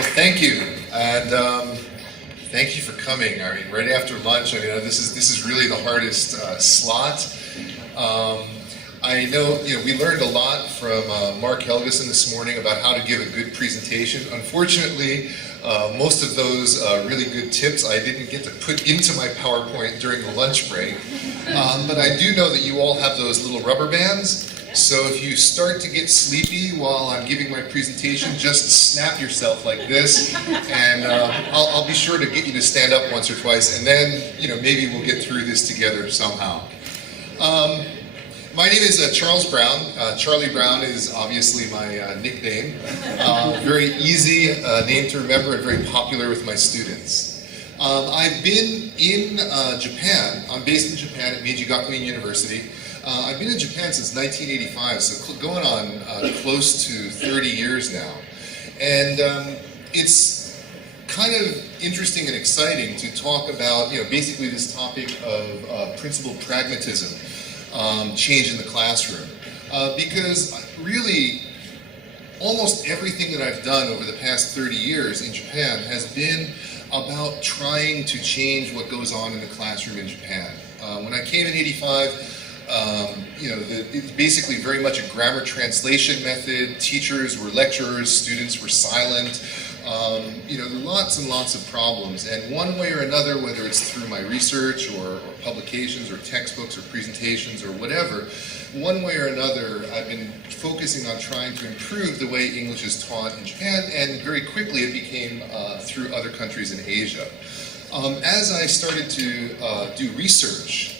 Well, thank you, and thank you for coming. I mean, right after lunch. I mean, this is really the hardest slot. I know, we learned a lot from Mark Helgeson this morning about how to give a good presentation. Unfortunately, most of those really good tips I didn't get to put into my PowerPoint during the lunch break. But I do know that you all have those little rubber bands. So if you start to get sleepy while I'm giving my presentation, just snap yourself like this, and I'll be sure to get you to stand up once or twice, and then maybe we'll get through this together somehow. My name is Charles Browne. Charlie Browne is obviously my nickname. Very easy name to remember and very popular with my students. I've been in Japan. I'm based in Japan at Meiji Gakuin University. I've been in Japan since 1985, so going on close to 30 years now. And it's kind of interesting and exciting to talk about, basically this topic of principled pragmatism, change in the classroom. Because really, almost everything that I've done over the past 30 years in Japan has been about trying to change what goes on in the classroom in Japan. When I came in '85, it's basically very much a grammar translation method. Teachers were lecturers, students were silent. There are lots and lots of problems, and one way or another, whether it's through my research or publications or textbooks or presentations or whatever, one way or another I've been focusing on trying to improve the way English is taught in Japan, and very quickly it became through other countries in Asia. As I started to do research,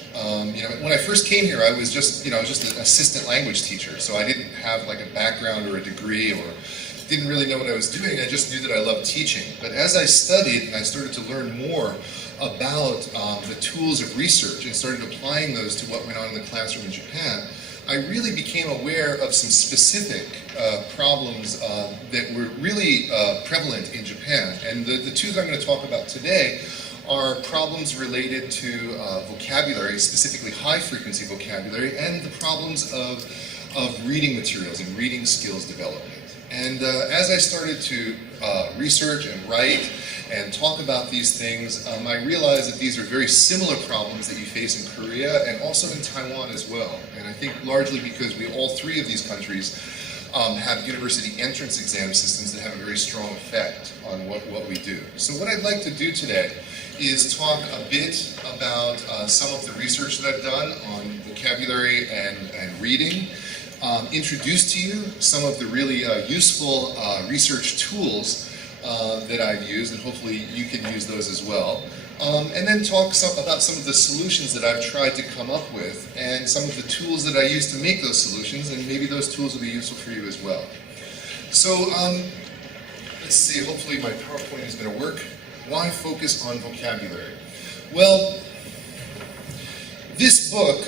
when I first came here, I was just an assistant language teacher, so I didn't have like a background or a degree or didn't really know what I was doing. I just knew that I loved teaching. But as I studied and I started to learn more about the tools of research and started applying those to what went on in the classroom in Japan, I really became aware of some specific problems that were really prevalent in Japan. And the two that I'm going to talk about today are problems related to vocabulary, specifically high-frequency vocabulary, and the problems of reading materials and reading skills development. And as I started to research and write and talk about these things, I realized that these are very similar problems that you face in Korea and also in Taiwan as well. And I think largely because all three of these countries have university entrance exam systems that have a very strong effect on what we do. So what I'd like to do today is talk a bit about some of the research that I've done on vocabulary and reading, introduce to you some of the really useful research tools that I've used, and hopefully you can use those as well. And then talk about some of the solutions that I've tried to come up with and some of the tools that I use to make those solutions, and maybe those tools will be useful for you as well. So let's see, hopefully my PowerPoint is going to work. Why focus on vocabulary? Well, this book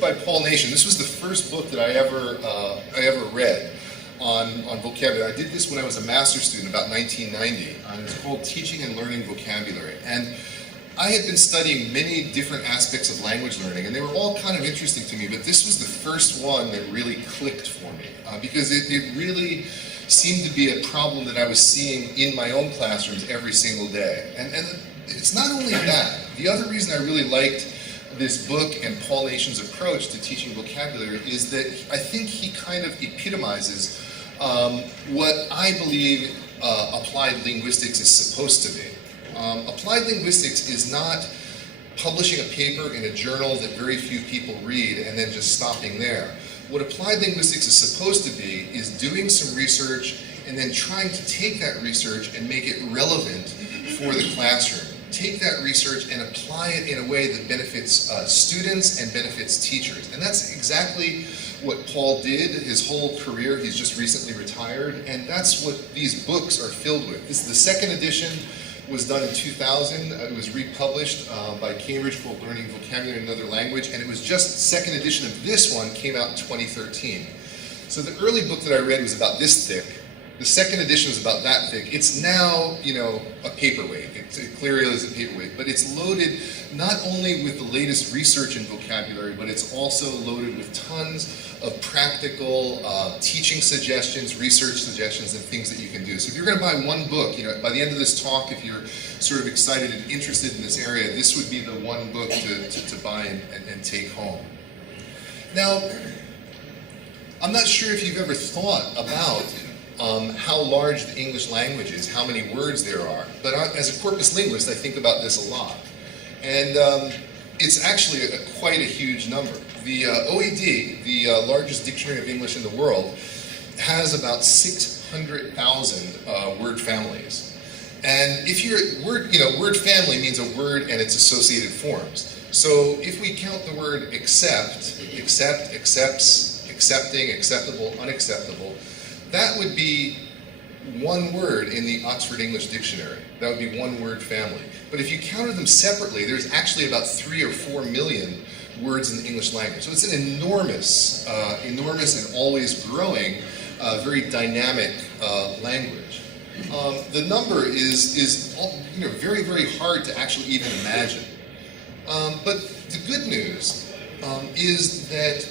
by Pollination, this was the first book that I ever read on vocabulary. I did this when I was a master's student about 1990, and it's called Teaching and Learning Vocabulary. And I had been studying many different aspects of language learning, and they were all kind of interesting to me, but this was the first one that really clicked for me, because it really seemed to be a problem that I was seeing in my own classrooms every single day. And it's not only that. The other reason I really liked this book and Pollination's approach to teaching vocabulary is that I think he kind of epitomizes what I believe applied linguistics is supposed to be. Applied linguistics is not publishing a paper in a journal that very few people read and then just stopping there. What applied linguistics is supposed to be is doing some research and then trying to take that research and make it relevant for the classroom. Take that research and apply it in a way that benefits students and benefits teachers. And that's exactly what Paul did his whole career. He's just recently retired, and that's what these books are filled with. The second edition was done in 2000. It was republished by Cambridge called Learning Vocabulary in Another Language, and it was just the second edition of this one came out in 2013. So the early book that I read was about this thick, The second edition is about that thick. It's now, a paperweight. It clearly is a paperweight, but it's loaded not only with the latest research and vocabulary, but it's also loaded with tons of practical teaching suggestions, research suggestions, and things that you can do. So if you're going to buy one book, by the end of this talk, if you're sort of excited and interested in this area, this would be the one book to buy and take home. Now, I'm not sure if you've ever thought about how large the English language is, how many words there are, but as a corpus linguist, I think about this a lot. And it's actually quite a huge number. The OED, the largest dictionary of English in the world, has about 600,000 word families. And if you're word family means a word and its associated forms. So if we count the word accept, accepts, accepting, acceptable, unacceptable, that would be one word in the Oxford English Dictionary. That would be one word family. But if you counted them separately, there's actually about 3 or 4 million words in the English language. So it's an enormous and always growing, very dynamic language. The number is very, very hard to actually even imagine. But the good news is that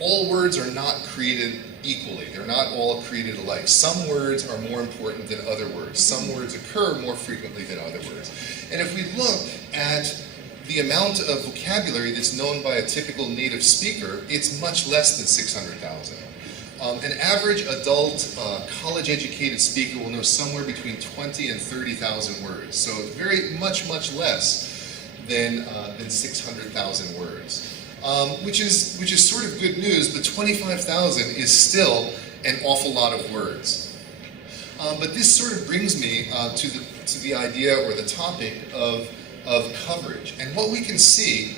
all words are not created equally. They're not all created alike. Some words are more important than other words. Some words occur more frequently than other words. And if we look at the amount of vocabulary that's known by a typical native speaker, it's much less than 600,000. An average adult, college-educated speaker will know somewhere between 20 and 30,000 words. So very much less than 600,000 words. Which is sort of good news, but 25,000 is still an awful lot of words. But this sort of brings me to the idea or the topic of coverage. And what we can see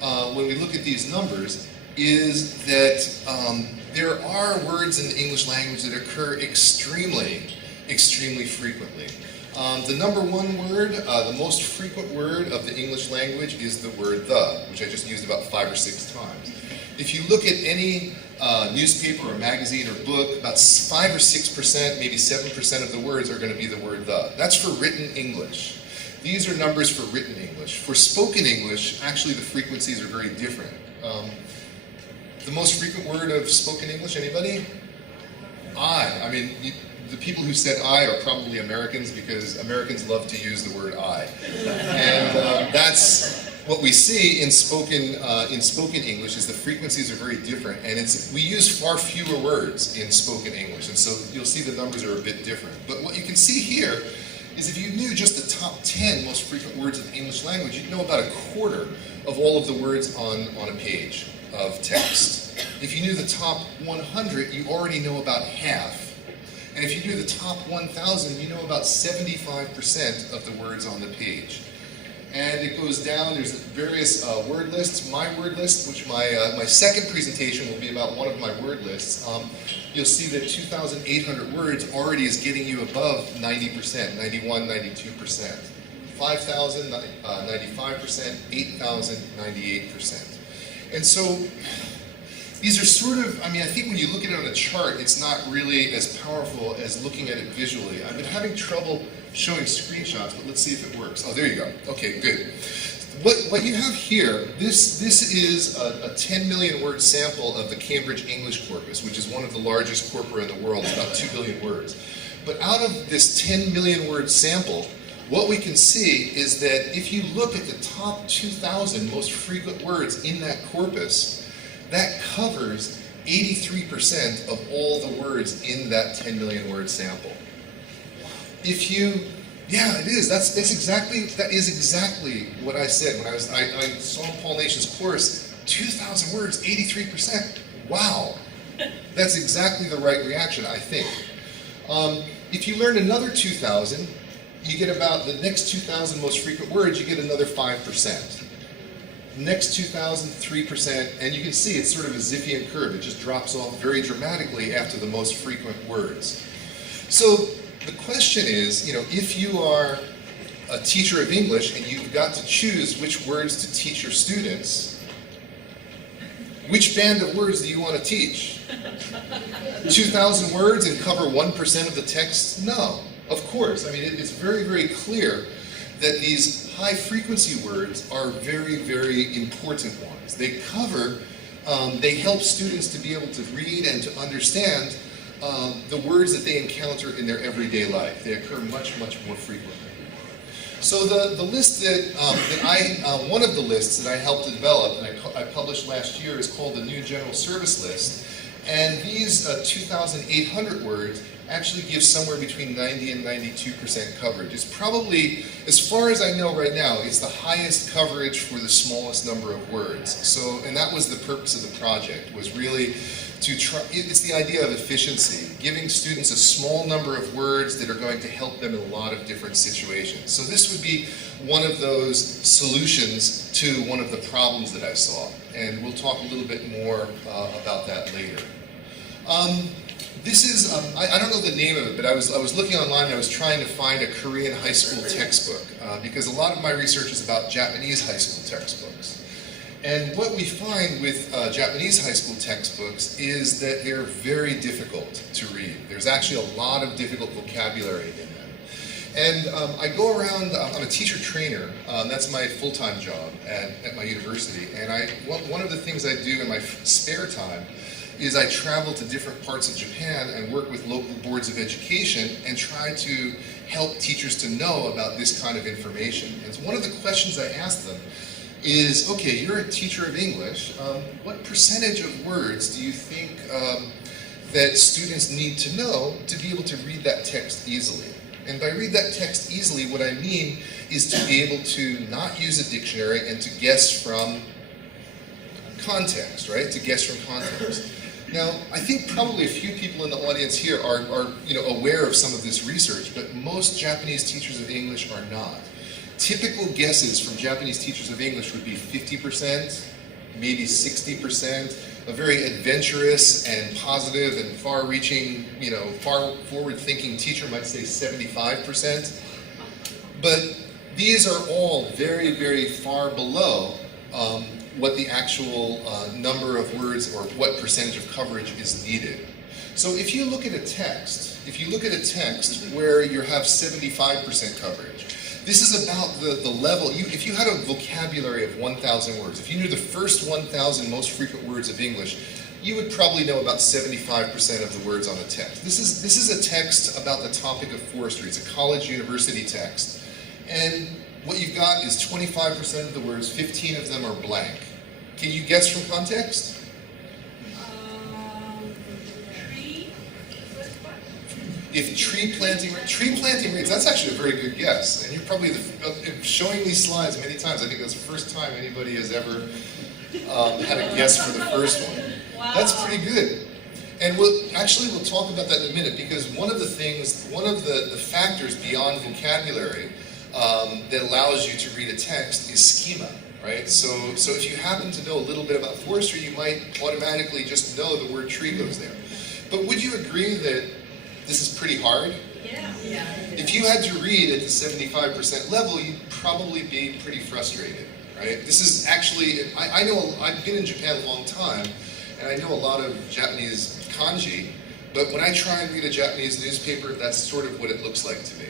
when we look at these numbers is that there are words in the English language that occur extremely frequently. The number one word, the most frequent word of the English language is the word the, which I just used about 5 or 6 times. If you look at any newspaper or magazine or book, about 5 or 6%, maybe 7% of the words are going to be the word the. That's for written English. These are numbers for written English. For spoken English, actually the frequencies are very different. The most frequent word of spoken English, anybody? I mean, the people who said I are probably Americans because Americans love to use the word I. And that's what we see in spoken English is the frequencies are very different, and we use far fewer words in spoken English, and so you'll see the numbers are a bit different. But what you can see here is if you knew just the top 10 most frequent words of the English language, you'd know about a quarter of all of the words on a page of text. If you knew the top 100, you already know about half. And if you do the top 1,000, you know about 75% of the words on the page. And it goes down, there's various word lists. My word list, which my second presentation will be about one of my word lists, you'll see that 2,800 words already is getting you above 90%, 91, 92%. 5,000, 95%, 8,000, 98%. And so, these are sort of, I think when you look at it on a chart, it's not really as powerful as looking at it visually. I've been having trouble showing screenshots, but let's see if it works. Oh, there you go. Okay, good. What you have here, this is a 10 million word sample of the Cambridge English corpus, which is one of the largest corpora in the world. It's about 2 billion words. But out of this 10 million word sample, what we can see is that if you look at the top 2,000 most frequent words in that corpus, that covers 83% of all the words in that 10 million word sample. If you, yeah, it is. That is exactly what I said when I saw Paul Nation's course. 2,000 words, 83%. Wow, that's exactly the right reaction, I think. If you learn another 2,000, you get about the next 2,000 most frequent words. You get another 5%. Next 2,000, 3%, and you can see it's sort of a Zipfian curve. It just drops off very dramatically after the most frequent words. So the question is, if you are a teacher of English and you've got to choose which words to teach your students, Which band of words do you want to teach? 2,000 words and cover 1% of the text? No, of course. I mean, it's very, very clear that these high-frequency words are very, very important ones. They cover, they help students to be able to read and to understand the words that they encounter in their everyday life. They occur much, much more frequently. So the list that, one of the lists that I helped to develop and I published last year is called the New General Service List. And these 2,800 words actually give somewhere between 90 and 92% coverage. It's probably, as far as I know right now, it's the highest coverage for the smallest number of words. So, and that was the purpose of the project, was really to try, it's the idea of efficiency, giving students a small number of words that are going to help them in a lot of different situations. So this would be one of those solutions to one of the problems that I saw. And we'll talk a little bit more about that later. This is, I don't know the name of it, but I was looking online and I was trying to find a Korean high school textbook because a lot of my research is about Japanese high school textbooks. And what we find with Japanese high school textbooks is that they're very difficult to read. There's actually a lot of difficult vocabulary in them. And I go around, I'm a teacher trainer, that's my full-time job at my university, and one of the things I do in my spare time is I travel to different parts of Japan and work with local boards of education and try to help teachers to know about this kind of information. And so one of the questions I ask them is, okay, you're a teacher of English, what percentage of words do you think that students need to know to be able to read that text easily? And by read that text easily, what I mean is to be able to not use a dictionary and to guess from context, right? To guess from context. Now, I think probably a few people in the audience here are aware of some of this research, but most Japanese teachers of English are not. Typical guesses from Japanese teachers of English would be 50%, maybe 60%. A very adventurous and positive and far-reaching, far forward-thinking teacher might say 75%. But these are all very, very far below what the actual number of words or what percentage of coverage is needed. So if you look at a text, where you have 75% coverage, this is about the level, if you had a vocabulary of 1,000 words, if you knew the first 1,000 most frequent words of English, you would probably know about 75% of the words on a text. This is a text about the topic of forestry. It's a college university text. And what you've got is 25% of the words, 15 of them are blank. Can you guess from context? Tree. If tree planting rates, that's actually a very good guess. And you're probably showing these slides many times. I think that's the first time anybody has ever had a guess for the first one. Wow. That's pretty good. And we'll talk about that in a minute, because one of the factors beyond vocabulary that allows you to read a text is schema, right? So if you happen to know a little bit about forestry, you might automatically just know the word tree goes there. But would you agree that this is pretty hard? Yeah. If you had to read at the 75% level, you'd probably be pretty frustrated, right? This is actually, I know, I've been in Japan a long time, and I know a lot of Japanese kanji, but when I try and read a Japanese newspaper, that's sort of what it looks like to me.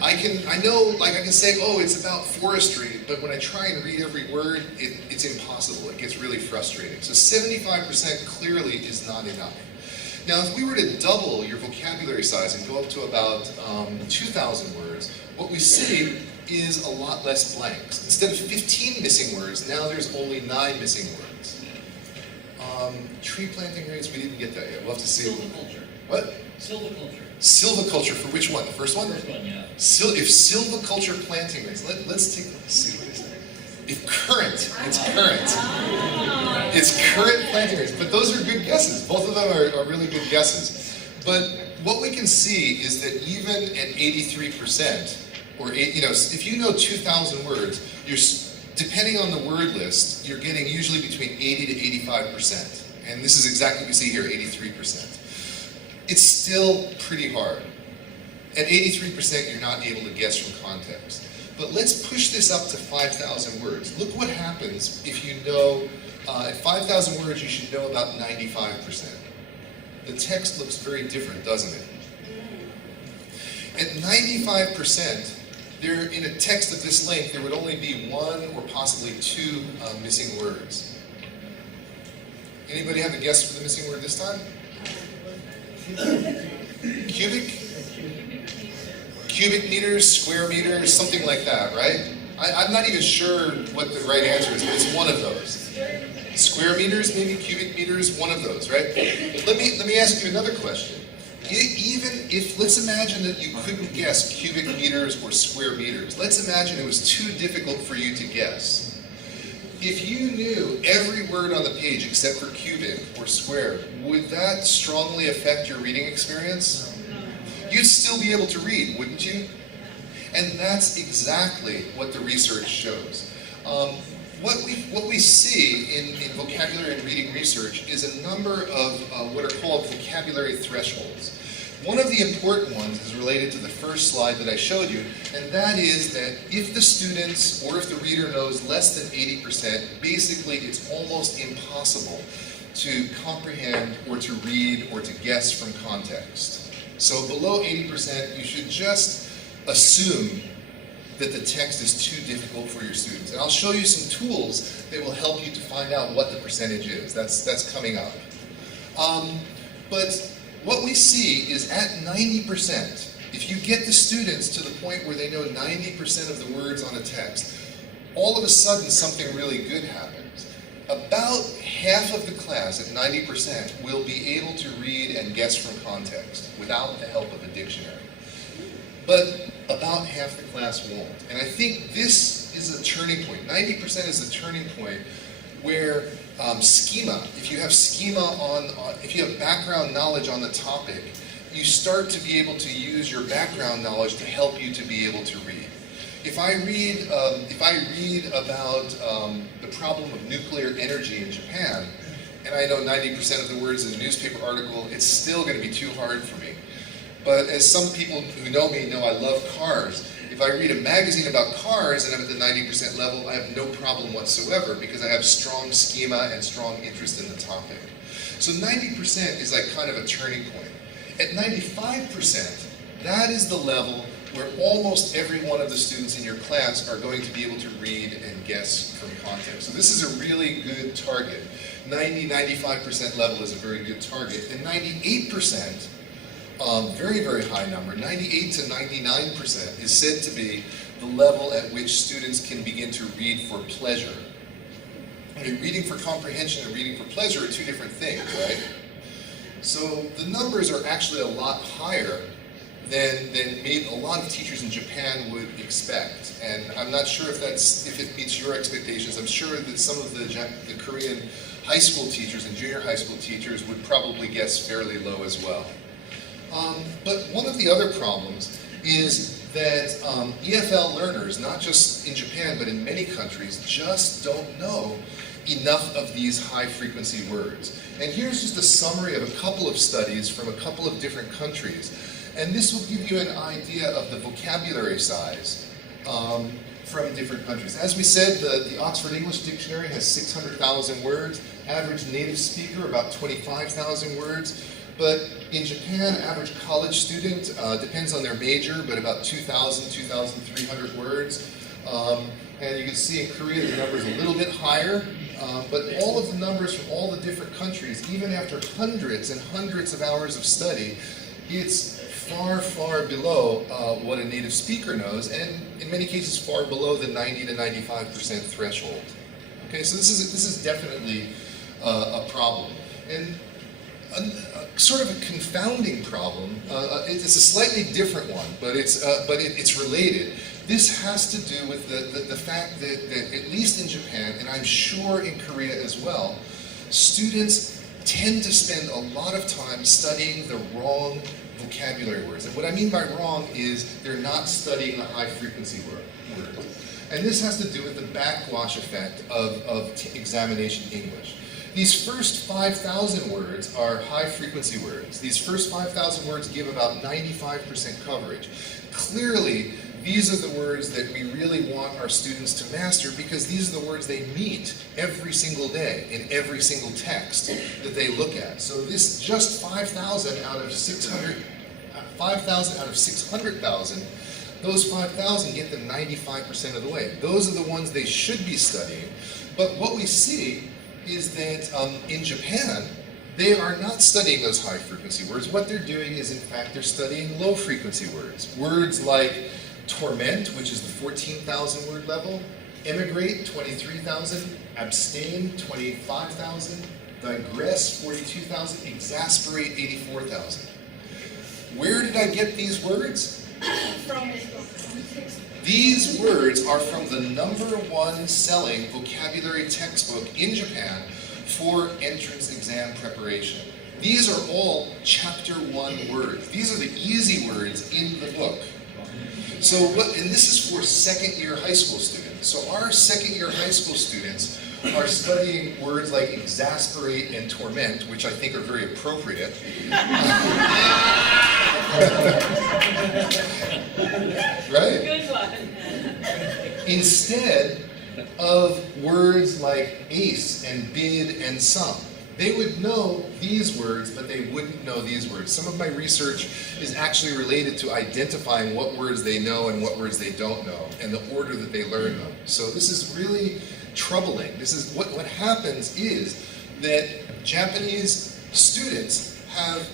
I can say, oh, it's about forestry, but when I try and read every word, it's impossible. It gets really frustrating. So 75% clearly is not enough. Now, if we were to double your vocabulary size and go up to about 2,000 words, what we see is a lot less blanks. Instead of 15 missing words, now there's only 9 missing words. Tree planting rates, we didn't get that yet. We'll have to see. Silviculture. What? Silviculture. Silviculture, for which one? The first one? First one, yeah. If silviculture planting rates, let's see what is that. If current, it's current. It's current planting rates, but those are good guesses. Both of them are really good guesses. But what we can see is that even at 83%, or if you know 2,000 words, depending on the word list, you're getting usually between 80 to 85%. And this is exactly what we see here, 83%. It's still pretty hard. At 83%, you're not able to guess from context. But let's push this up to 5,000 words. Look what happens if you know At 5,000 words, you should know about 95%. The text looks very different, doesn't it? At 95%, there, in a text of this length, there would only be one or possibly two missing words. Anybody have a guess for the missing word this time? Cubic? Cubic meters, square meters, something like that, right? I'm not even sure what the right answer is, but it's one of those. Square meters, maybe cubic meters, one of those, right? Let me ask you another question. Even if, let's imagine that you couldn't guess cubic meters or square meters. Let's imagine it was too difficult for you to guess. If you knew every word on the page except for cubic or square, would that strongly affect your reading experience? You'd still be able to read, wouldn't you? And that's exactly what the research shows. What we see in vocabulary and reading research is a number of what are called vocabulary thresholds. One of the important ones is related to the first slide that I showed you, and that is that if the students or if the reader knows less than 80%, basically it's almost impossible to comprehend or to read or to guess from context. So below 80%, you should just assume that the text is too difficult for your students. And I'll show you some tools that will help you to find out what the percentage is. That's coming up. But what we see is at 90%, if you get the students to the point where they know 90% of the words on a text, all of a sudden something really good happens. About half of the class at 90% will be able to read and guess from context without the help of a dictionary. But about half the class won't. And I think this is a turning point. 90% is the turning point where schema, if you have schema if you have background knowledge on the topic, you start to be able to use your background knowledge to help you to be able to read. If I read about the problem of nuclear energy in Japan, and I know 90% of the words in the newspaper article, it's still going to be too hard for me. But as some people who know me know, I love cars. If I read a magazine about cars and I'm at the 90% level, I have no problem whatsoever because I have strong schema and strong interest in the topic. So 90% is like kind of a turning point. At 95%, that is the level where almost every one of the students in your class are going to be able to read and guess from context. So this is a really good target. 90-95% level is a very good target. And 98%, very, very high number, 98 to 99% is said to be the level at which students can begin to read for pleasure. I mean, reading for comprehension and reading for pleasure are two different things, right? So the numbers are actually a lot higher than maybe a lot of teachers in Japan would expect. And I'm not sure if it meets your expectations. I'm sure that some of the Korean high school teachers and junior high school teachers would probably guess fairly low as well. But one of the other problems is that EFL learners, not just in Japan but in many countries, just don't know enough of these high-frequency words. And here's just a summary of a couple of studies from a couple of different countries. And this will give you an idea of the vocabulary size from different countries. As we said, the Oxford English Dictionary has 600,000 words. Average native speaker, about 25,000 words. But in Japan, average college student, depends on their major, but about 2,000, 2,300 words. And you can see in Korea the number is a little bit higher. But all of the numbers from all the different countries, even after hundreds and hundreds of hours of study, it's far, far below what a native speaker knows, and in many cases far below the 90 to 95% threshold. Okay, so this is definitely a problem. And sort of a confounding problem. It's a slightly different one, but it's related. This has to do with the fact that at least in Japan, and I'm sure in Korea as well, students tend to spend a lot of time studying the wrong vocabulary words. And what I mean by wrong is they're not studying the high frequency words. And this has to do with the backwash effect of examination English. These first 5,000 words are high frequency words. These first 5,000 words give about 95% coverage. Clearly, these are the words that we really want our students to master, because these are the words they meet every single day in every single text that they look at. So this just 5,000 out of 600,000, those 5,000 get them 95% of the way. Those are the ones they should be studying. But what we see is that in Japan, they are not studying those high frequency words. What they're doing is, in fact, they're studying low frequency words. Words like torment, which is the 14,000 word level, emigrate, 23,000, abstain, 25,000, digress, 42,000, exasperate, 84,000. Where did I get these words? These words are from the #1 selling vocabulary textbook in Japan for entrance exam preparation. These are all chapter 1 words. These are the easy words in the book. So, and this is for second-year high school students. So our second-year high school students are studying words like exasperate and torment, which I think are very appropriate. Right? Good one. Instead of words like ace and bid and sum. They would know these words, but they wouldn't know these words. Some of my research is actually related to identifying what words they know and what words they don't know, and the order that they learn them. So this is really troubling. This is what happens is that Japanese students have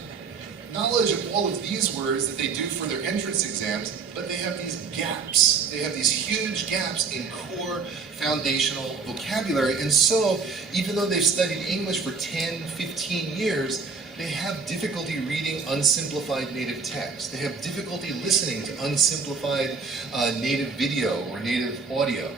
knowledge of all of these words that they do for their entrance exams, but they have these gaps. They have these huge gaps in core foundational vocabulary. And so, even though they've studied English for 10, 15 years, they have difficulty reading unsimplified native text. They have difficulty listening to unsimplified native video or native audio.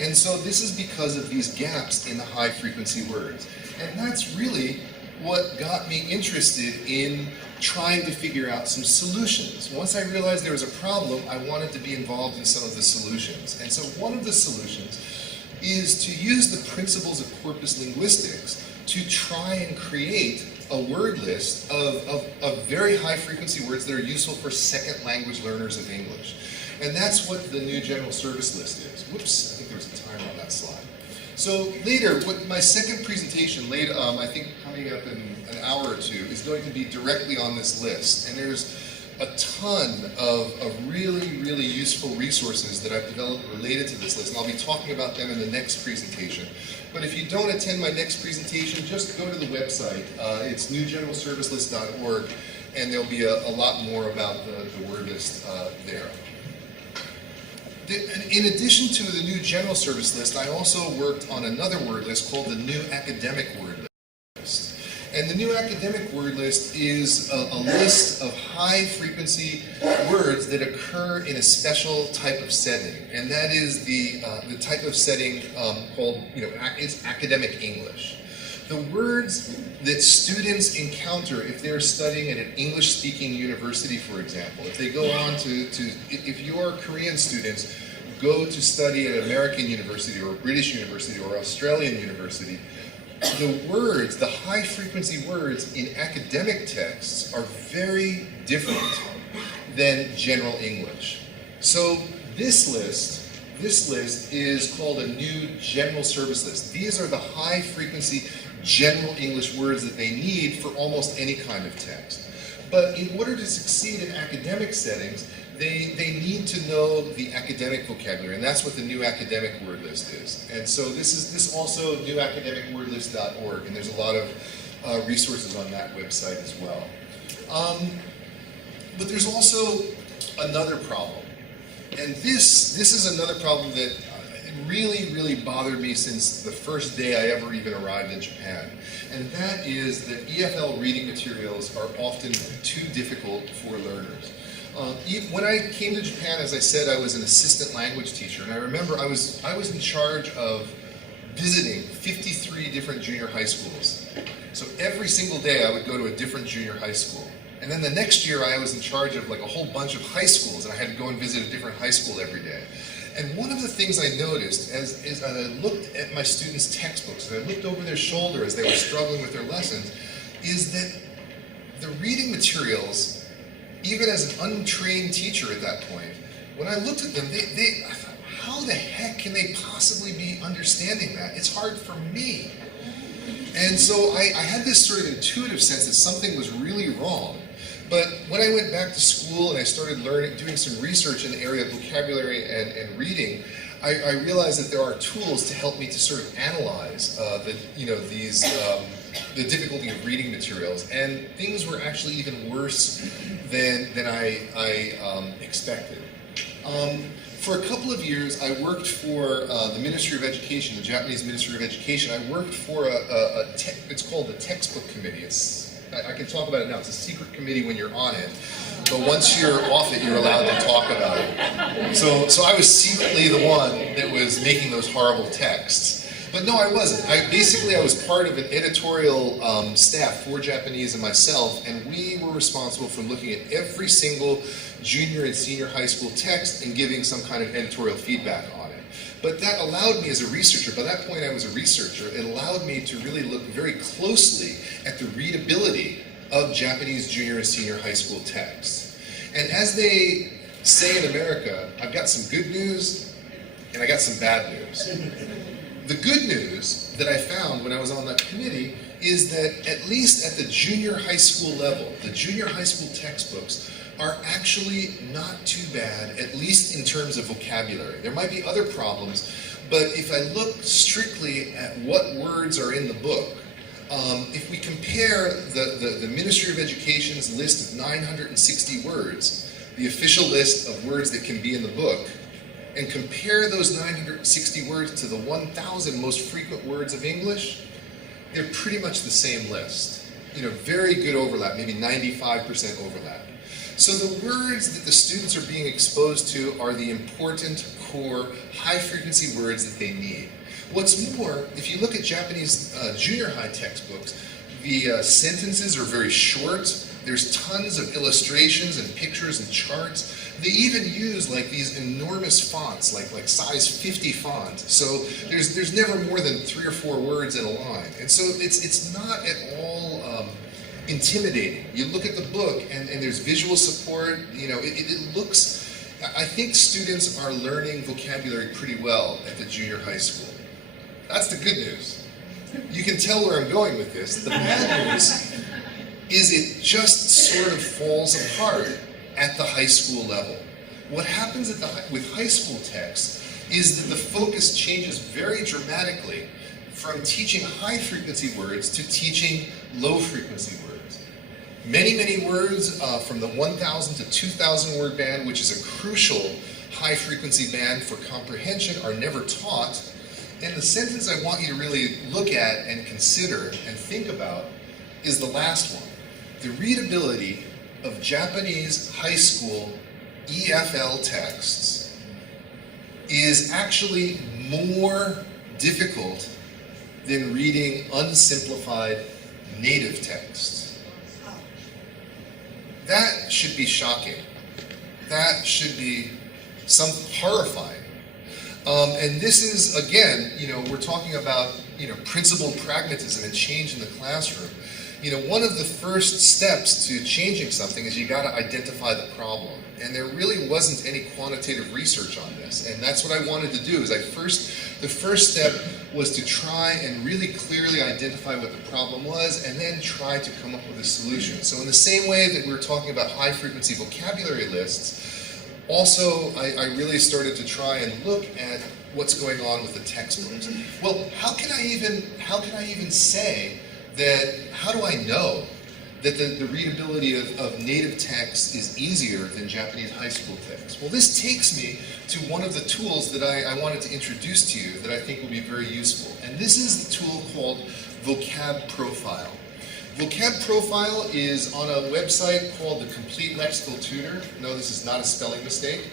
And so this is because of these gaps in the high frequency words. And that's really what got me interested in trying to figure out some solutions. Once I realized there was a problem, I wanted to be involved in some of the solutions. And so one of the solutions is to use the principles of corpus linguistics to try and create a word list of very high frequency words that are useful for second language learners of English. And that's what the new general service list is. Whoops, I think there was a timer on that slide. So later, my second presentation, I think coming up in an hour or two, is going to be directly on this list. And there's a ton of really, really useful resources that I've developed related to this list. And I'll be talking about them in the next presentation. But if you don't attend my next presentation, just go to the website. It's newgeneralservicelist.org, and there'll be a lot more about the word list there. In addition to the new general service list, I also worked on another word list called the new academic word list. And the new academic word list is a list of high frequency words that occur in a special type of setting. And that is the type of setting called, it's academic English. The words that students encounter if they're studying at an English-speaking university, for example, if they go on if your Korean students go to study at an American university or a British university or Australian university, the words, the high-frequency words in academic texts are very different than general English. So this list is called a new general service list. These are the high-frequency general English words that they need for almost any kind of text. But in order to succeed in academic settings, they need to know the academic vocabulary, and that's what the new academic word list is. And so this also newacademicwordlist.org, and there's a lot of resources on that website as well. But there's also another problem, and this is another problem that really, really bothered me since the first day I ever even arrived in Japan. And that is that EFL reading materials are often too difficult for learners. When I came to Japan, as I said, I was an assistant language teacher, and I remember I was in charge of visiting 53 different junior high schools. So every single day I would go to a different junior high school. And then the next year I was in charge of like a whole bunch of high schools, and I had to go and visit a different high school every day. And one of the things I noticed as I looked at my students' textbooks, and I looked over their shoulder as they were struggling with their lessons, is that the reading materials, even as an untrained teacher at that point, when I looked at them, I thought, how the heck can they possibly be understanding that? It's hard for me. And so I had this sort of intuitive sense that something was really wrong. But when I went back to school and I started doing some research in the area of vocabulary and reading, I realized that there are tools to help me to sort of analyze the difficulty of reading materials, and things were actually even worse than I expected. For a couple of years, I worked for the Ministry of Education, the Japanese Ministry of Education. I worked for it's called the Textbook Committee. I can talk about it now. It's a secret committee when you're on it, but once you're off it, you're allowed to talk about it. So I was secretly the one that was making those horrible texts. But no, I wasn't. I was part of an editorial staff for Japanese and myself, and we were responsible for looking at every single junior and senior high school text and giving some kind of editorial feedback on it. But that allowed me as a researcher, by that point I was a researcher, it allowed me to really look very closely at the readability of Japanese junior and senior high school texts. And as they say in America, I've got some good news and I got some bad news. The good news that I found when I was on that committee is that at least at the junior high school level, the junior high school textbooks are actually not too bad, at least in terms of vocabulary. There might be other problems, but if I look strictly at what words are in the book, if we compare the Ministry of Education's list of 960 words, the official list of words that can be in the book, and compare those 960 words to the 1,000 most frequent words of English, they're pretty much the same list. Very good overlap, maybe 95% overlap. So the words that the students are being exposed to are the important, core, high-frequency words that they need. What's more, if you look at Japanese junior high textbooks, the sentences are very short. There's tons of illustrations and pictures and charts. They even use these enormous fonts, like size 50 font. So there's never more than 3 or 4 words in a line. And so it's not at all intimidating. You look at the book and there's visual support. It looks, I think students are learning vocabulary pretty well at the junior high school. That's the good news. You can tell where I'm going with this. The bad news is it just sort of falls apart at the high school level. What happens with high school texts is that the focus changes very dramatically from teaching high-frequency words to teaching low-frequency words. Many words from the 1,000 to 2,000 word band, which is a crucial high-frequency band for comprehension, are never taught. And the sentence I want you to really look at and consider and think about is the last one. The readability of Japanese high school EFL texts is actually more difficult than reading unsimplified native texts. That should be shocking. That should be horrifying. And this is, again, we're talking about, principled pragmatism and change in the classroom. One of the first steps to changing something is you got to identify the problem. And there really wasn't any quantitative research on this. And that's what I wanted to do, is the first step was to try and really clearly identify what the problem was and then try to come up with a solution. So in the same way that we were talking about high frequency vocabulary lists, also I really started to try and look at what's going on with the textbooks. Well, how can I even say that, how do I know that the readability of native text is easier than Japanese high school text? Well, this takes me to one of the tools that I wanted to introduce to you that I think will be very useful. And this is the tool called Vocab Profile. Vocab Profile is on a website called the Complete Lexical Tutor. No, this is not a spelling mistake.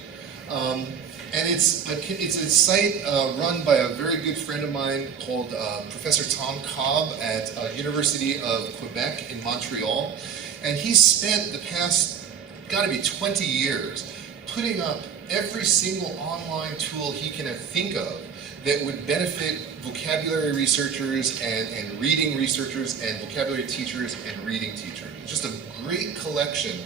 And it's a site run by a very good friend of mine called Professor Tom Cobb at University of Quebec in Montreal. And he's spent the past, got to be 20 years, putting up every single online tool he can think of that would benefit vocabulary researchers and reading researchers and vocabulary teachers and reading teachers. Just a great collection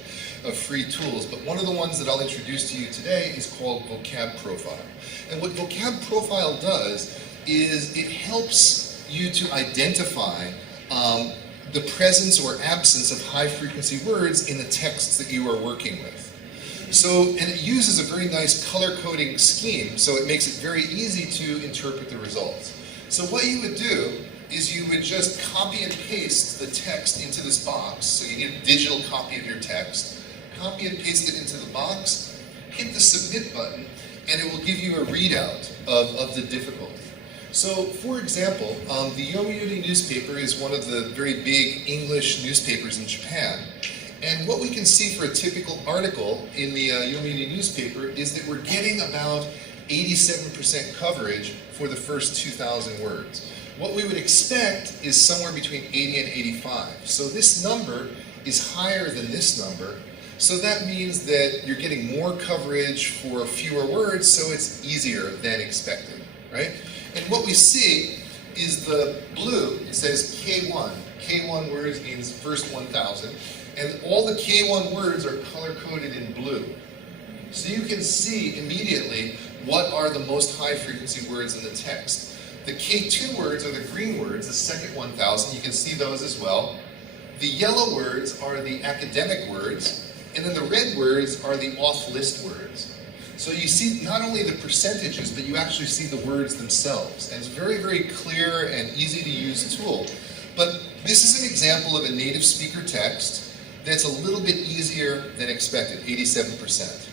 of free tools, but one of the ones that I'll introduce to you today is called Vocab Profile. And what Vocab Profile does is it helps you to identify the presence or absence of high-frequency words in the texts that you are working with. So, and it uses a very nice color-coding scheme, so it makes it very easy to interpret the results. So what you would do is you would just copy and paste the text into this box. So you need a digital copy of your text, copy and paste it into the box, hit the submit button, and it will give you a readout of the difficulty. So, for example, the Yomiuri newspaper is one of the very big English newspapers in Japan. And what we can see for a typical article in the Yomiuri newspaper is that we're getting about 87% coverage for the first 2,000 words. What we would expect is somewhere between 80 and 85. So this number is higher than this number. So that means that you're getting more coverage for fewer words, so it's easier than expected, right? And what we see is the blue, it says K1. K1 words means first 1,000. And all the K1 words are color-coded in blue. So you can see immediately what are the most high-frequency words in the text. The K2 words are the green words, the second 1,000. You can see those as well. The yellow words are the academic words, and then the red words are the off-list words. So you see not only the percentages, but you actually see the words themselves. And it's a very, very clear and easy to use tool. But this is an example of a native speaker text that's a little bit easier than expected, 87%.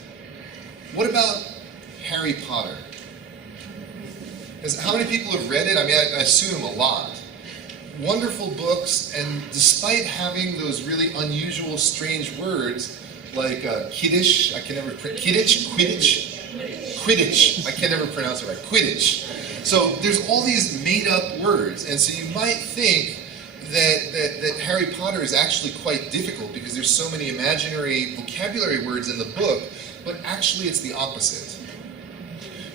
What about Harry Potter? How many people have read it? I mean, I assume a lot. Wonderful books, and despite having those really unusual, strange words like Kiddish, I can never Quidditch, I can never pronounce it right, Quidditch. So there's all these made-up words, and so you might think that Harry Potter is actually quite difficult because there's so many imaginary vocabulary words in the book, but actually it's the opposite.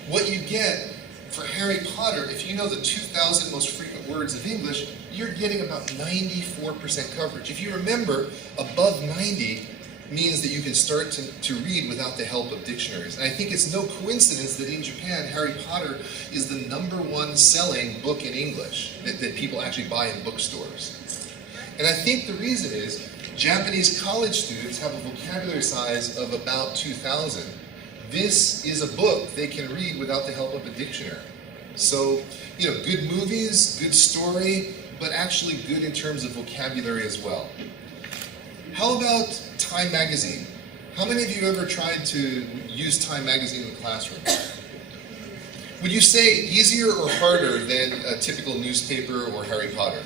What you get for Harry Potter, if you know the 2,000 most frequent words of English, you're getting about 94% coverage. If you remember, above 90 means that you can start to read without the help of dictionaries. And I think it's no coincidence that in Japan, Harry Potter is the #1 selling book in English that people actually buy in bookstores. And I think the reason is Japanese college students have a vocabulary size of about 2,000. This is a book they can read without the help of a dictionary. So, you know, good movies, good story, but actually good in terms of vocabulary as well. How about Time Magazine? How many of you ever tried to use Time Magazine in the classroom? Would you say easier or harder than a typical newspaper or Harry Potter?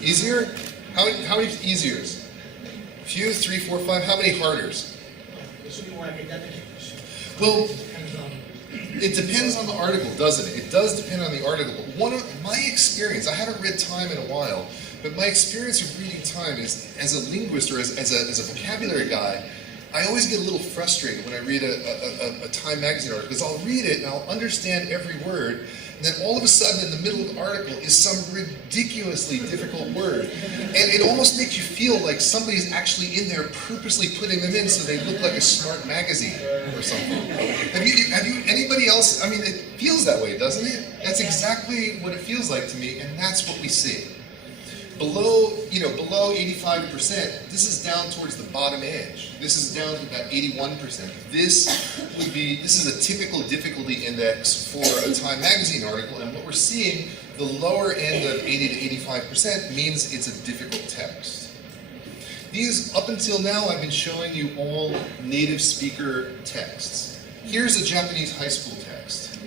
Easier? How many easiers? Few, 3, 4, 5. How many harders? Well, it depends on the article, doesn't it? It does depend on the article. But one of my experience, I haven't read Time in a while, but my experience of reading Time is, as a linguist or as a vocabulary guy, I always get a little frustrated when I read a Time magazine article, because I'll read it and I'll understand every word, and then all of a sudden in the middle of the article is some ridiculously difficult word. And it almost makes you feel like somebody's actually in there purposely putting them in so they look like a smart magazine or something. Have you anybody else, I mean, it feels that way, doesn't it? That's exactly what it feels like to me, and that's what we see. Below 85%, this is down towards the bottom edge. This is down to about 81%. This is a typical difficulty index for a Time magazine article, and what we're seeing, the lower end of 80 to 85% means it's a difficult text. These, up until now, I've been showing you all native speaker texts. Here's a Japanese high school text.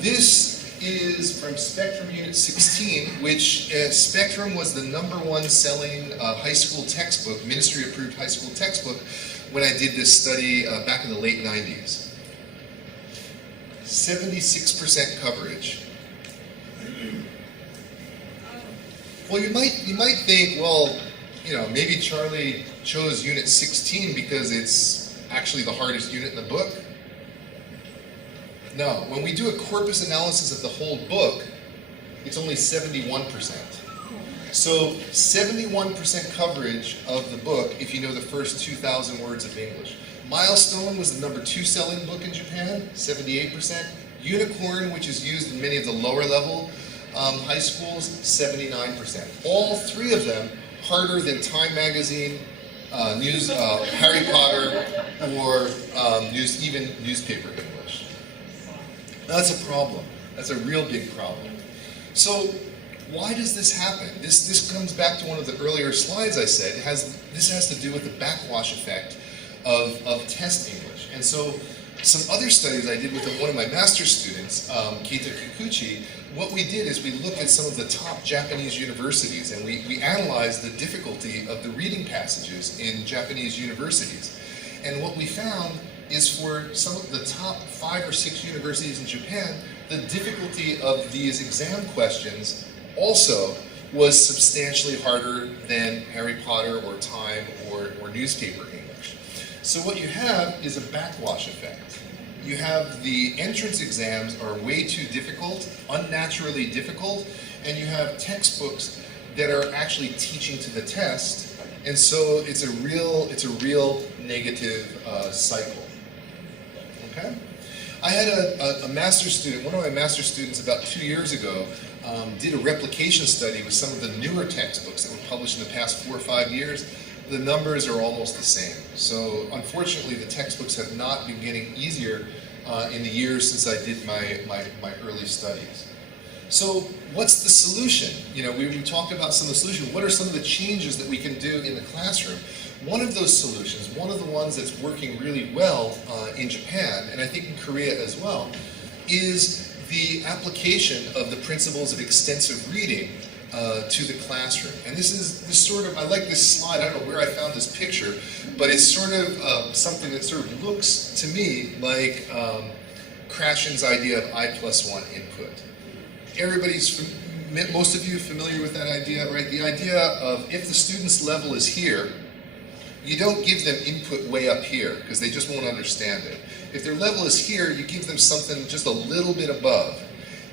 This is from Spectrum Unit 16, which Spectrum was the #1 selling high school textbook, ministry-approved high school textbook, when I did this study back in the late 90s. 76% coverage. Well, you might think, well, you know, maybe Charlie chose Unit 16 because it's actually the hardest unit in the book. No, when we do a corpus analysis of the whole book, it's only 71%. So 71% coverage of the book if you know the first 2,000 words of English. Milestone was the #2 selling book in Japan, 78%. Unicorn, which is used in many of the lower level high schools, 79%. All three of them harder than Time Magazine, Harry Potter, or even newspaper English. Now, that's a problem. That's a real big problem. So why does this happen? This comes back to one of the earlier slides I said. This has to do with the backwash effect of test English. And so some other studies I did with one of my master's students, Keita Kikuchi, what we did is we looked at some of the top Japanese universities and we analyzed the difficulty of the reading passages in Japanese universities. And what we found is for some of the top 5 or 6 universities in Japan, the difficulty of these exam questions also was substantially harder than Harry Potter or Time or newspaper English. So what you have is a backwash effect. You have the entrance exams are way too difficult, unnaturally difficult, and you have textbooks that are actually teaching to the test, and so it's a real negative cycle. Okay? I had a master's student, one of my master's students about 2 years ago, did a replication study with some of the newer textbooks that were published in the past 4 or 5 years. The numbers are almost the same. So unfortunately, the textbooks have not been getting easier in the years since I did my early studies. So what's the solution? You know, we talked about some of the solutions. What are some of the changes that we can do in the classroom? One of those solutions, one of the ones that's working really well in Japan, and I think in Korea as well, is the application of the principles of extensive reading to the classroom. And this sort of, I like this slide, I don't know where I found this picture, but it's sort of something that sort of looks to me like Krashen's idea of I+1 input. Most of you are familiar with that idea, right? The idea of if the student's level is here, you don't give them input way up here because they just won't understand it. If their level is here, you give them something just a little bit above.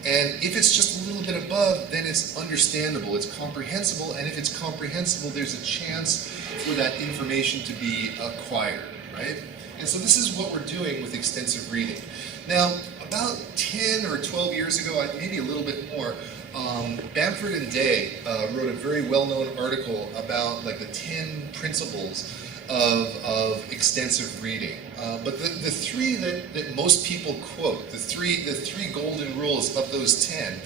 And if it's just a little bit above, then it's understandable, it's comprehensible, and if it's comprehensible, there's a chance for that information to be acquired, right? And so this is what we're doing with extensive reading. Now, about 10 or 12 years ago, maybe a little bit more, Bamford and Day wrote a very well-known article about like the 10 principles of extensive reading. But the three that most people quote, the three golden rules of those 10,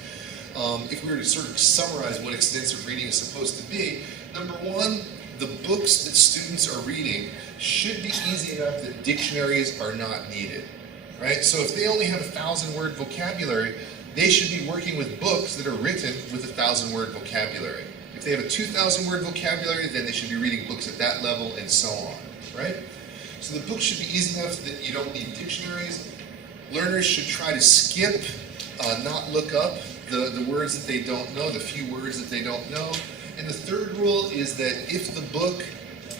if we were to sort of summarize what extensive reading is supposed to be, number one, the books that students are reading should be easy enough that dictionaries are not needed, right? So if they only have a 1,000-word vocabulary, they should be working with books that are written with a 1,000-word vocabulary. If they have a 2,000-word vocabulary, then they should be reading books at that level and so on, right? So the book should be easy enough that you don't need dictionaries. Learners should try to skip, not look up the words that they don't know, the few words that they don't know. And the third rule is that if the book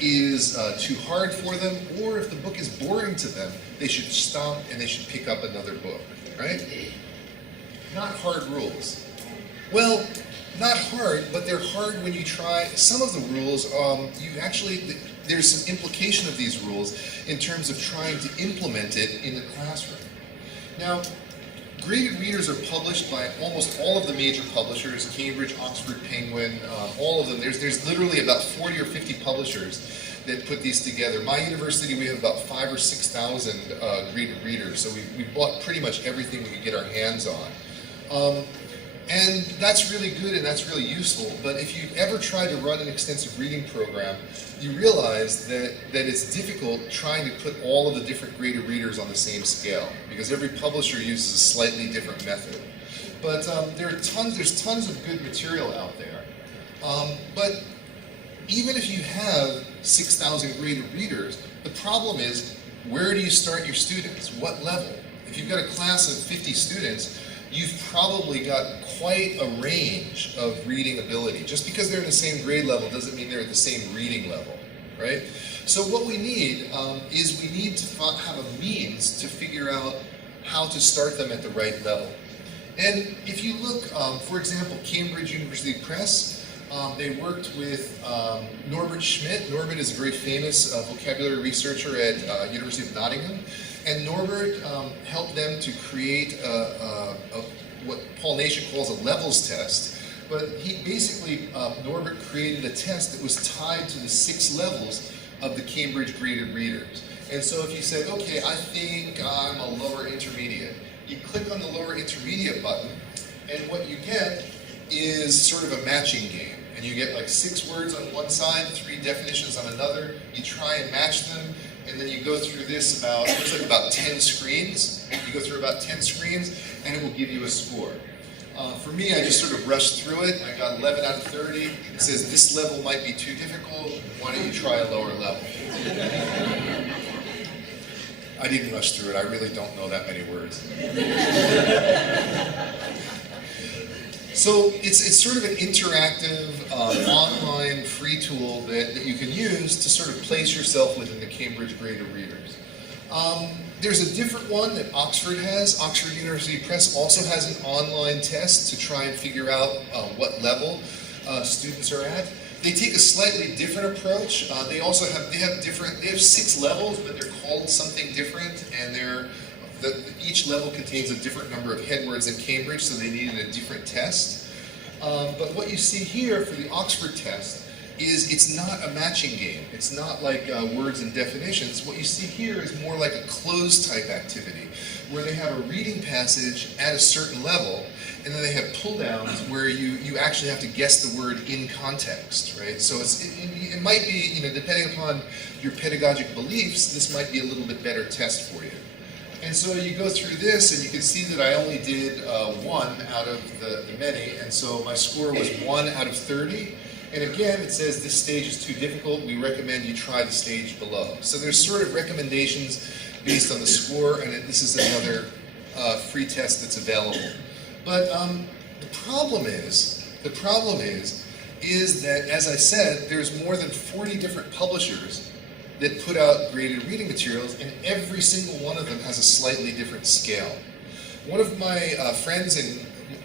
is too hard for them, or if the book is boring to them, they should stop and they should pick up another book, right? Not hard rules. Well, not hard, but they're hard when you try. Some of the rules, there's some implication of these rules in terms of trying to implement it in the classroom. Now, graded readers are published by almost all of the major publishers, Cambridge, Oxford, Penguin, all of them. There's literally about 40 or 50 publishers that put these together. My university, we have about 5,000 or 6,000 graded readers, so we bought pretty much everything we could get our hands on. And that's really good and that's really useful, but if you've ever tried to run an extensive reading program, you realize that it's difficult trying to put all of the different graded readers on the same scale, because every publisher uses a slightly different method. But there's tons of good material out there. But even if you have 6,000 graded readers, the problem is, where do you start your students? What level? If you've got a class of 50 students, you've probably got quite a range of reading ability. Just because they're in the same grade level doesn't mean they're at the same reading level, right? So what we need is we need to have a means to figure out how to start them at the right level. And if you look, for example, Cambridge University Press, They worked with Norbert Schmidt. Norbert is a very famous vocabulary researcher at University of Nottingham. And Norbert helped them to create what Pollination calls a levels test. But he basically, Norbert created a test that was tied to the 6 levels of the Cambridge graded readers. And so if you said, okay, I think I'm a lower intermediate, you click on the lower intermediate button, and what you get is sort of a matching game. And you get like 6 words on one side, 3 definitions on another. You try and match them, and then you go through this looks like about 10 screens. You go through about 10 screens, and it will give you a score. For me, I just sort of rushed through it. I got 11 out of 30. It says this level might be too difficult. Why don't you try a lower level? I didn't rush through it. I really don't know that many words. So it's sort of an interactive, online, free tool that you can use to sort of place yourself within the Cambridge graded readers. There's a different one that Oxford has. Oxford University Press also has an online test to try and figure out what level students are at. They take a slightly different approach. They have 6 levels, but they're called something different, and each level contains a different number of headwords in Cambridge, so they needed a different test. But what you see here for the Oxford test is it's not a matching game. It's not like words and definitions. What you see here is more like a closed type activity, where they have a reading passage at a certain level, and then they have pull downs where you actually have to guess the word in context, right? So it might be, depending upon your pedagogic beliefs, this might be a little bit better test for you. And so you go through this, and you can see that I only did 1 out of the many, and so my score was 1 out of 30. And again, it says this stage is too difficult. We recommend you try the stage below. So there's sort of recommendations based on the score, and this is another free test that's available. But the problem is that, as I said, there's more than 40 different publishers that put out graded reading materials, and every single one of them has a slightly different scale. One of my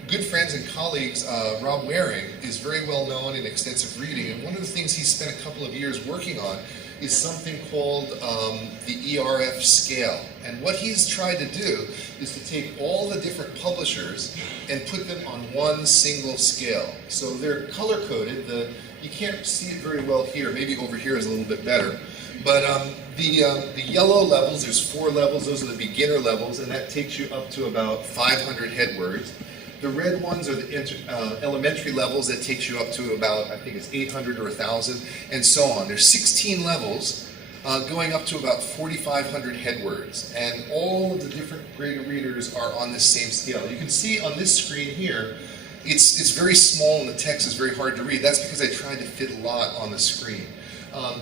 good friends and colleagues, Rob Waring, is very well known in extensive reading, and one of the things he spent a couple of years working on is something called the ERF scale. And what he's tried to do is to take all the different publishers and put them on one single scale. So they're color-coded. You can't see it very well here. Maybe over here is a little bit better. But the yellow levels, there's 4 levels. Those are the beginner levels, and that takes you up to about 500 headwords. The red ones are the elementary levels. That takes you up to about, I think it's 800 or 1,000, and so on. There's 16 levels going up to about 4,500 headwords, and all of the different graded readers are on this same scale. You can see on this screen here, it's very small and the text is very hard to read. That's because I tried to fit a lot on the screen.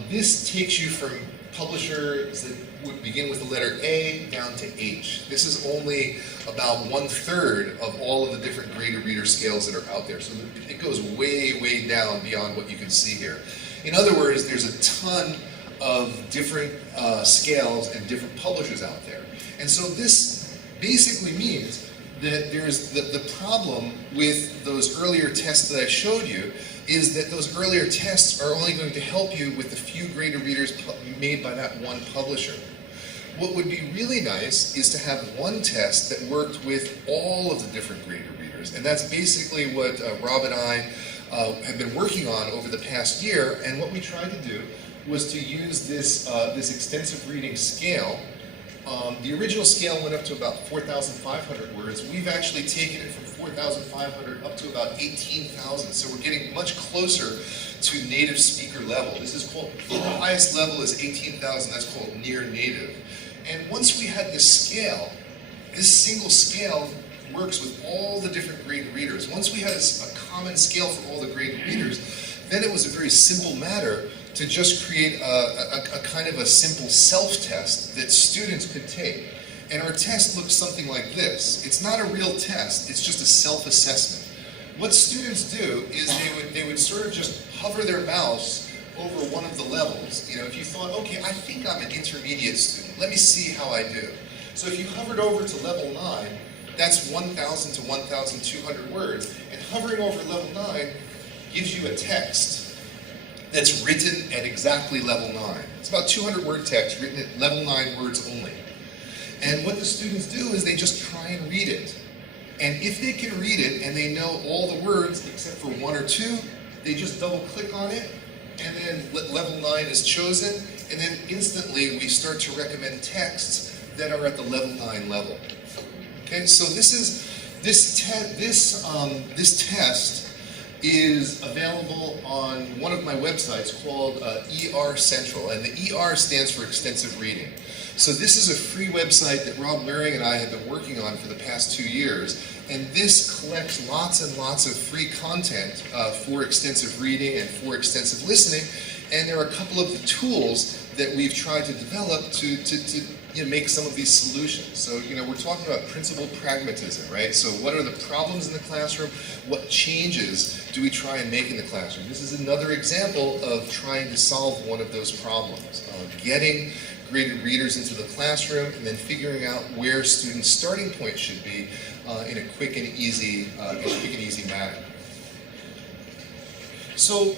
This takes you from publishers that would begin with the letter A down to H. This is only about 1/3 of all of the different graded reader scales that are out there. So it goes way, way down beyond what you can see here. In other words, there's a ton of different scales and different publishers out there. And so this basically means that there's the problem with those earlier tests that I showed you is that those earlier tests are only going to help you with the few graded readers made by that one publisher. What would be really nice is to have one test that worked with all of the different graded readers, and that's basically what Rob and I have been working on over the past year. And what we tried to do was to use this extensive reading scale. The original scale went up to about 4,500 words. We've actually taken it from 4,500 up to about 18,000. So we're getting much closer to native speaker level. This is called, the highest level is 18,000. That's called near native. And once we had this scale, this single scale works with all the different graded readers. Once we had a common scale for all the graded readers, then it was a very simple matter to just create a kind of a simple self-test that students could take. And our test looks something like this. It's not a real test, it's just a self-assessment. What students do is they would sort of just hover their mouse over one of the levels. If you thought, okay, I think I'm an intermediate student, let me see how I do. So if you hovered over to level 9, that's 1,000 to 1,200 words. And hovering over level 9 gives you a text that's written at exactly level 9. It's about 200 word text written at level 9 words only. And what the students do is they just try and read it. And if they can read it and they know all the words except for 1 or 2, they just double click on it, and then level 9 is chosen, and then instantly we start to recommend texts that are at the level 9 level. Okay, so this test is available on one of my websites called ER Central, and the ER stands for extensive reading. So this is a free website that Rob Waring and I have been working on for the past 2 years, and this collects lots and lots of free content for extensive reading and for extensive listening, and there are a couple of the tools that we've tried to develop to make some of these solutions. So, we're talking about principled pragmatism, right? So what are the problems in the classroom? What changes do we try and make in the classroom? This is another example of trying to solve one of those problems, getting graded readers into the classroom and then figuring out where students' starting point should be in a quick and easy manner. So,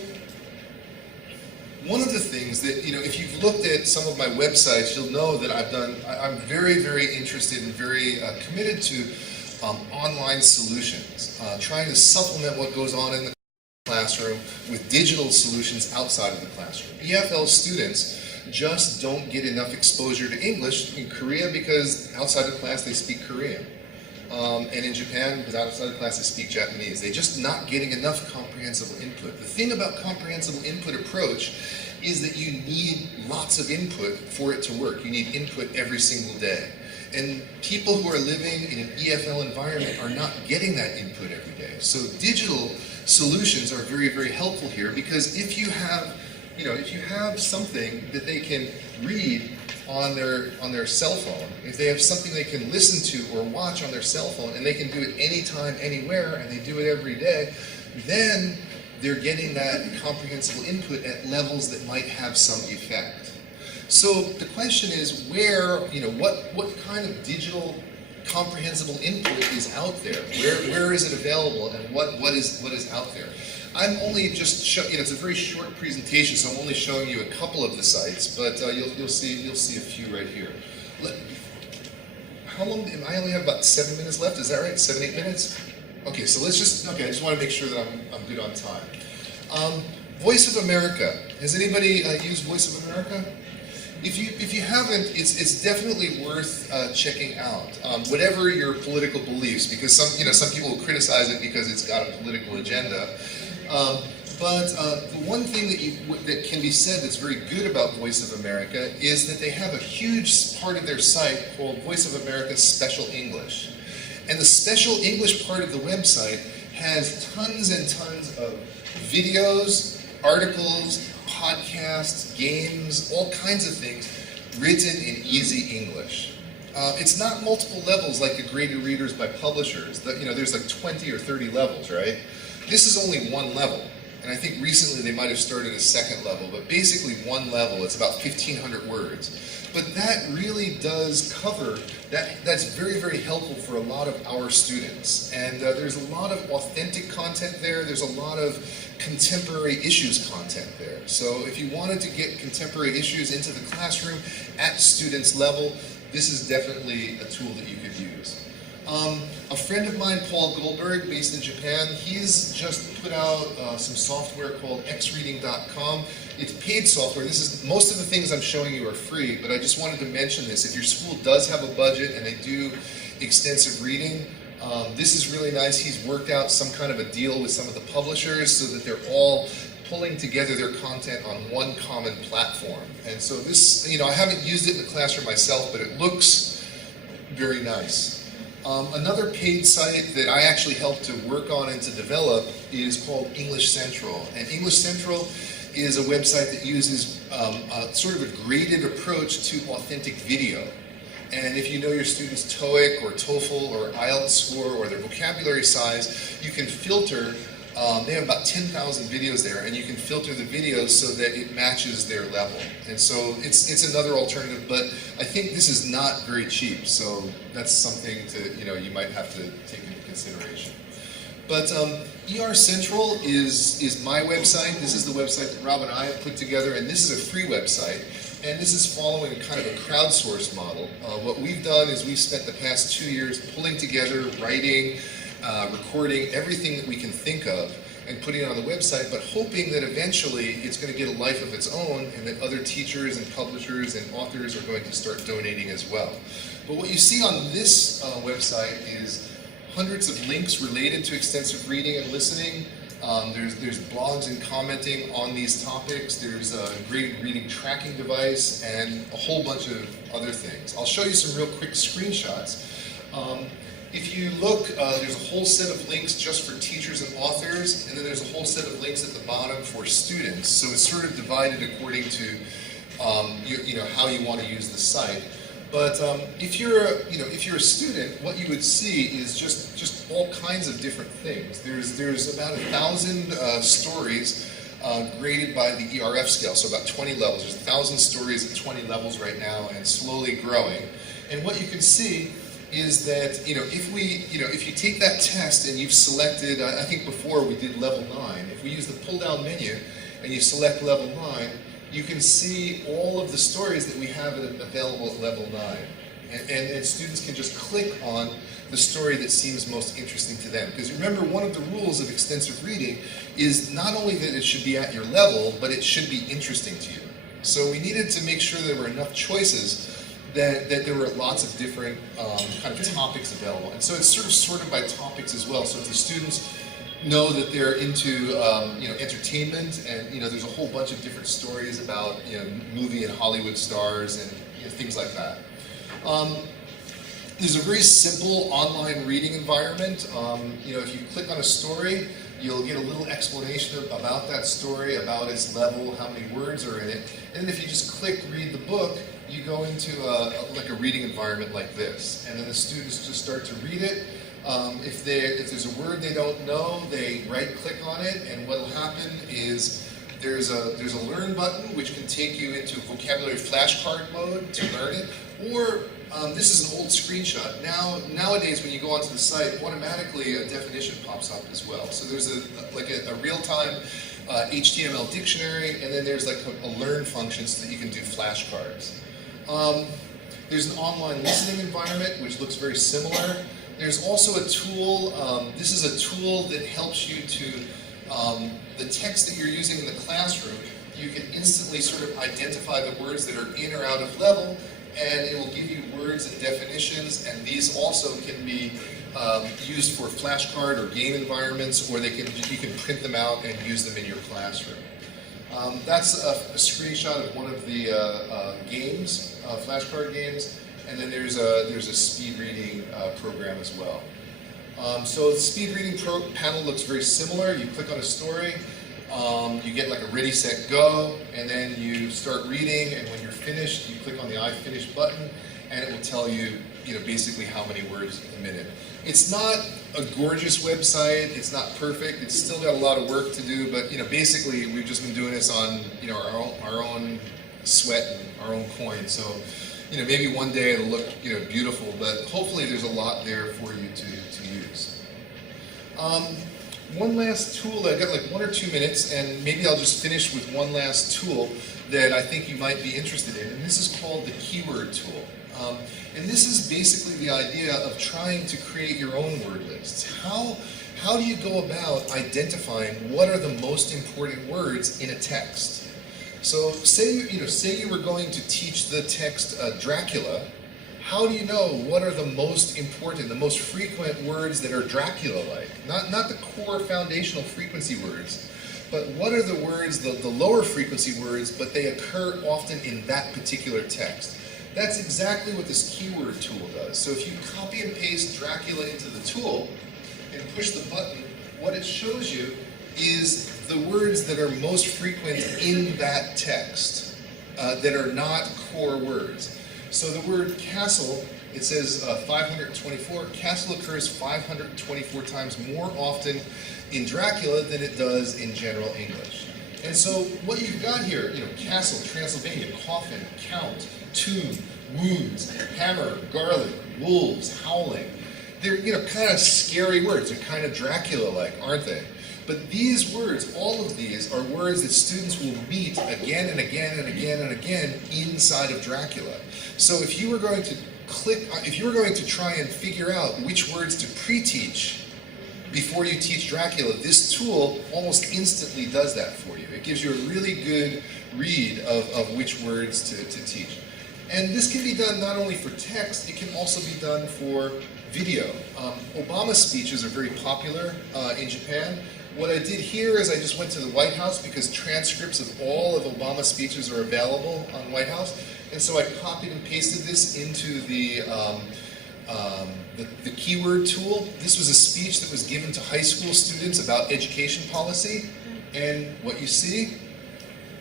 one of the things that, if you've looked at some of my websites, you'll know that I'm very, very interested and very committed to online solutions, trying to supplement what goes on in the classroom with digital solutions outside of the classroom. EFL students just don't get enough exposure to English in Korea because outside of class they speak Korean. And in Japan, because outside of class they speak Japanese. They're just not getting enough comprehensible input. The thing about comprehensible input approach is that you need lots of input for it to work. You need input every single day. And people who are living in an EFL environment are not getting that input every day. So digital solutions are very, very helpful here, because if you have something that they can read on their cell phone, if they have something they can listen to or watch on their cell phone, and they can do it anytime, anywhere, and they do it every day, then they're getting that comprehensible input at levels that might have some effect. So the question is, what kind of digital comprehensible input is out there? Where is it available, and what is out there? I'm only just showing, it's a very short presentation, so I'm only showing you a couple of the sites, but you'll see a few right here. How long? I only have about 7 minutes left. Is that right? 7-8 minutes? Okay, so I just want to make sure that I'm good on time. Voice of America. Has anybody used Voice of America? If you haven't, it's definitely worth checking out. Whatever your political beliefs, because some people will criticize it because it's got a political agenda. But the one thing that can be said that's very good about Voice of America is that they have a huge part of their site called Voice of America Special English. And the Special English part of the website has tons and tons of videos, articles, podcasts, games, all kinds of things written in easy English. It's not multiple levels like the graded readers by publishers. There's like 20 or 30 levels, right? This is only one level, and I think recently they might have started a second level, but basically one level, it's about 1,500 words. But that really does cover, that's very, very helpful for a lot of our students. And there's a lot of authentic content there, there's a lot of contemporary issues content there. So if you wanted to get contemporary issues into the classroom at students' level, this is definitely a tool that you could use. A friend of mine, Paul Goldberg, based in Japan, he's just put out some software called xreading.com. It's paid software. Most of the things I'm showing you are free, but I just wanted to mention this. If your school does have a budget and they do extensive reading, this is really nice. He's worked out some kind of a deal with some of the publishers so that they're all pulling together their content on one common platform. And so this, I haven't used it in the classroom myself, but it looks very nice. Another paid site that I actually helped to work on and to develop is called English Central. And English Central is a website that uses sort of a graded approach to authentic video. And if you know your students' TOEIC or TOEFL or IELTS score or their vocabulary size, you can filter. They have about 10,000 videos there, and you can filter the videos so that it matches their level. And so it's another alternative, but I think this is not very cheap, so that's something to, you might have to take into consideration. But ER Central is my website. This is the website that Rob and I have put together, and this is a free website. And this is following kind of a crowdsourced model. What we've done is we've spent the past 2 years pulling together, writing, recording everything that we can think of and putting it on the website, but hoping that eventually it's going to get a life of its own and that other teachers and publishers and authors are going to start donating as well. But what you see on this website is hundreds of links related to extensive reading and listening. There's blogs and commenting on these topics. There's a graded reading tracking device and a whole bunch of other things. I'll show you some real quick screenshots. If you look, there's a whole set of links just for teachers and authors, and then there's a whole set of links at the bottom for students. So it's sort of divided according to how you want to use the site. But if you're a student, what you would see is just all kinds of different things. There's about 1,000 stories graded by the ERF scale, so about 20 levels. There's 1,000 stories at 20 levels right now, and slowly growing. And what you can see is that if you take that test and you've selected, I think before we did level 9. If we use the pull-down menu and you select level 9. You can see all of the stories that we have available at level 9. And students can just click on the story that seems most interesting to them. Because remember, one of the rules of extensive reading is not only that it should be at your level, but it should be interesting to you. So we needed to make sure there were enough choices that there were lots of different kind of topics available. And so it's sort of sorted by topics as well. So if the students know that they're into entertainment, and there's a whole bunch of different stories about movie and Hollywood stars and things like that. There's a very simple online reading environment. If you click on a story, you'll get a little explanation about that story, about its level, how many words are in it, and then if you just click read the book, you go into like a reading environment like this, and then the students just start to read it. If there's a word they don't know, they right-click on it, and what will happen is there's a learn button which can take you into vocabulary flashcard mode to learn it, or this is an old screenshot. Nowadays, when you go onto the site, automatically a definition pops up as well. So there's a real-time HTML dictionary, and then there's like a learn function so that you can do flashcards. There's an online listening environment which looks very similar. There's also a tool, this is a tool that helps you to, the text that you're using in the classroom, you can instantly sort of identify the words that are in or out of level, and it will give you words and definitions, and these also can be used for flashcard or game environments, or you can print them out and use them in your classroom. That's a screenshot of one of the games, flashcard games. And then there's a speed reading program as well. So the speed reading panel looks very similar. You click on a story, you get like a ready, set, go, and then you start reading, and when you're finished, you click on the I finish button, and it will tell you, basically how many words a minute. It's not a gorgeous website, it's not perfect, it's still got a lot of work to do, but basically we've just been doing this on our own sweat and our own coin. So maybe one day it'll look beautiful, but hopefully there's a lot there for you to use. One last tool, I've got like 1 or 2 minutes, and maybe I'll just finish with one last tool that I think you might be interested in, and this is called the keyword tool. And this is basically the idea of trying to create your own word lists. How do you go about identifying what are the most important words in a text? So say you were going to teach the text Dracula. How do you know what are the most important, the most frequent words that are Dracula-like? Not the core foundational frequency words, but what are the words, the lower frequency words, but they occur often in that particular text? That's exactly what this keyword tool does. So if you copy and paste Dracula into the tool and push the button, what it shows you is the words that are most frequent in that text that are not core words. So the word castle, it says 524. Castle occurs 524 times more often in Dracula than it does in general English. And so what you've got here, castle, Transylvania, coffin, count, tomb, wounds, hammer, garlic, wolves, howling. they're, you know, kind of scary words. They're kind of Dracula-like, aren't they? But these words, all of these, are words that students will meet again and again and again and again inside of Dracula. So if you were going to try and figure out which words to pre-teach before you teach Dracula, this tool almost instantly does that for you. It gives you a really good read of which words to teach. And this can be done not only for text, it can also be done for video. Obama's speeches are very popular in Japan. What I did here is I just went to the White House because transcripts of all of Obama's speeches are available on White House. And so I copied and pasted this into the keyword tool. This was a speech that was given to high school students about education policy. And what you see,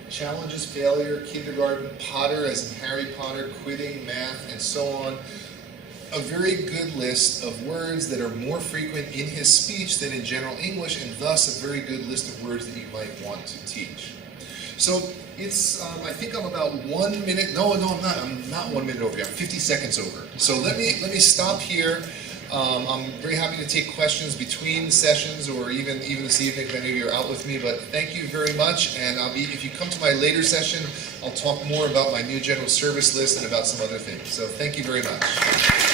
challenges, failure, kindergarten, Potter as in Harry Potter, quitting, math, and so on. A very good list of words that are more frequent in his speech than in general English, and thus a very good list of words that you might want to teach. So it's, I think I'm about 1 minute, no I'm not 1 minute over, I'm 50 seconds over. So let me stop here. I'm very happy to take questions between sessions or even this evening if any of you are out with me, but thank you very much, and if you come to my later session, I'll talk more about my new general service list and about some other things. So thank you very much.